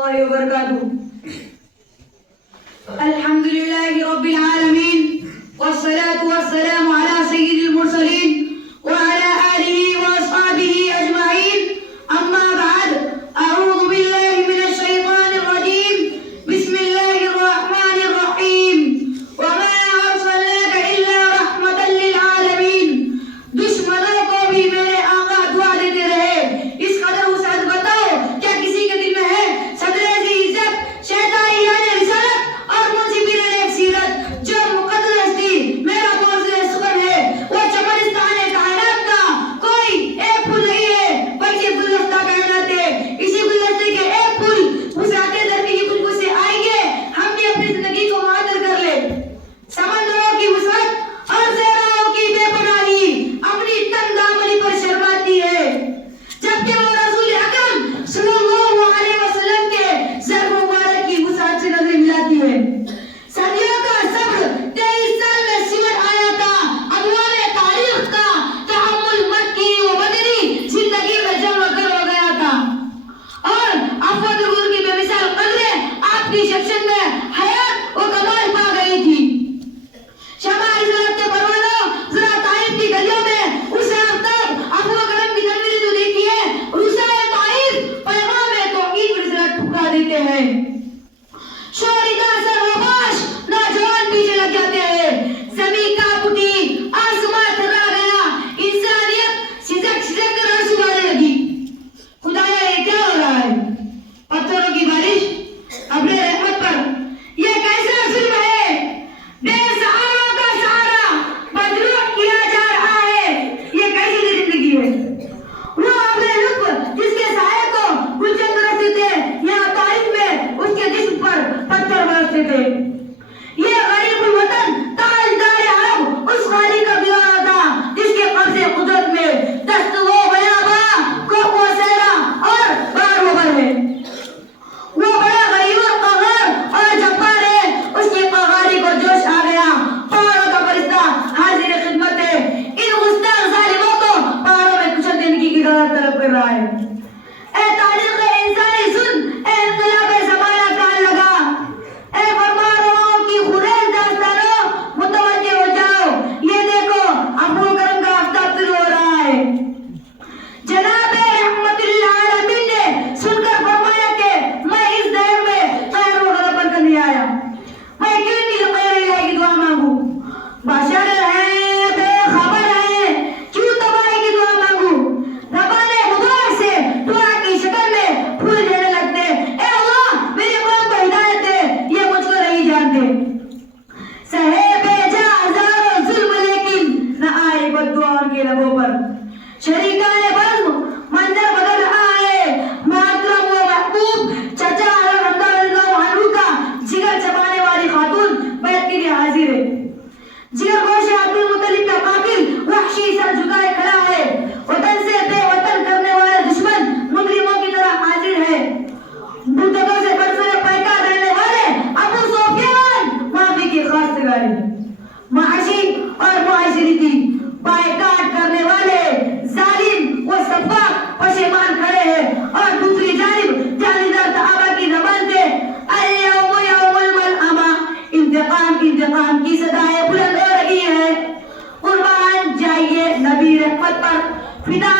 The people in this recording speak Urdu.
الله وبركاته. الحمد لله رب العالمين والصلاة والسلام على سيد المرسلين وعلى آله وأصحابه أجمعين. أما بعد، أعوذ بالله من الشيطان الرجيم. بسم الله الرحمن الرحيم. وما أرسلناك إلا رحمة للعالمين. دشمنوں کو بھی میرے آقا دعا دیتے رہے. اس قدر وسعت بتاؤ، کیا کسی کے دل میں ہے صدر عزیز عزت، شہداء یعنی رسالت اور منصفین ایک سیرت؟ جو مقدس تھی میرا موضوع سخن ہے، وہ چمنستان کائنات کا کوئی ایک پھول نہیں ہے بلکہ گلدستہ کائنات ہے. اسی گلدستے کے ایک پھول وسعت درمی کی خوشبو سے آئیں گے، ہم بھی اپنی زندگی کو معطر کر لیں. سمندروں کی وسعت اور صحراؤں کی بے پناہی اپنی تنگ دامنی پر شرماتی ہے، جبکہ وہ رسول اکرم صلی اللہ علیہ وسلم کے سر مبارک کی وسعت سے نظر ملاتی ہے. صدیوں کا صبر 23 سال میں سمٹ آیا تھا. ادوار تاریخ کا تحمل مکی و بدری زندگی میں جمع کر ہو گیا تھا، اور عفو غرور کی بے مثال قدریں آپ کی شخصیت میں حیات و کمال پا گئی تھی. شمع رسالت کے پروانوں، ذرا طائف کی گلیوں میں اسے آفتاب عفو و کرم کی تنویر جو دیکھی ہے. رسائے طائف پیغام توحید و رسالت ٹھکرا دیتے ہیں. شوری کا اثر وباش نوجوان پیچھے لگ جاتے ہیں. زمین کانپ اٹھی، آسمان تھرا گیا، انسانیت سزک سزک کر آنسو بہنے لگی. خدایا یہ کیا ہو رہا ہے؟ پتھروں کی بارش ابر رحمت پر، یہ کیسا ظلم ہے؟ بے سہاروں کا سہارا مجروح کیا جا رہا ہے. یہ کیسی زندگی ہے؟ وہ ابر لطف جس کے سائے کو گلشن برستے تھے، یہاں طائف میں اس کے جسم پر پتھر برستے تھے. یہ غریب الوطن تاجدار عرب اس خالی کا دیوانہ تھا جس کے قبضے قدرت میں دست و بیاباں، کوہ و صحرا اور بار و بر ہے. وہ بڑا غیور قہار اور جبار ہے. اس کی قہاری کو جوش آ گیا. پہاڑوں کا فرشتہ حاضر خدمت ہے. ان گستاخ ظالموں کو پہاڑوں میں کچل دینے کی اجازت طلب کر رہا ہے. اے تاریخ انسانی سن، اے انقلاب زمانہ کہاں لگا؟ اے فرمانرواؤں کی خریز داستانوں، متوجہ ہو جاؤ. یہ دیکھو عفو و کرم کا آفتاب طلوع ہو رہا ہے. جناب رحمت للعالمین نے سن کر فرمایا کہ میں اس دہر میں خیر و غضب بن کر نہیں آیا. میں کیوں ان کی خیر الہی کی دعا مانگوں؟ بشر ہیں، بے خبر ہیں، کیوں تباہی کی دعا مانگوں؟ ربان مبارک سے دعا کی شکل میں پھول دینے لگتے. اے اللہ میری قوم کو ہدایت دے، یہ مجھ کو نہیں جانتے. سہے بے جا ہزاروں ظلم لیکن نہ آئے بد دعا ان کے لبوں پر. شریکان بزم منظر بدل رہا ہے. محترم و محبوب چچا حمدہ رضی اللہ عنہ کا جگر چبانے والی خاتون بیعت کے لیے حاضر ہے. جگر گوش عبد المطلب کا قاتل وحشی سر جھکائے کھڑا ہے. وطن سے بے وطن کرنے والے دشمن مجرموں کی طرح حاضر ہے. بتوں سے برسر پیکار رہنے والے ابو سفیان معافی کی خواستگاری. معاشی اور معاشرتی بائیکاٹ کرنے والے ظالم و سفاق پشیمان کھڑے ہیں، اور دوسری جانب جانیدار صحابہ کی زبان سے الیوم یوم الملحمہ، انتقام انتقام کی صدائیں بلند ہو رہی ہے. قربان جائیے نبی رحمت پر، فدا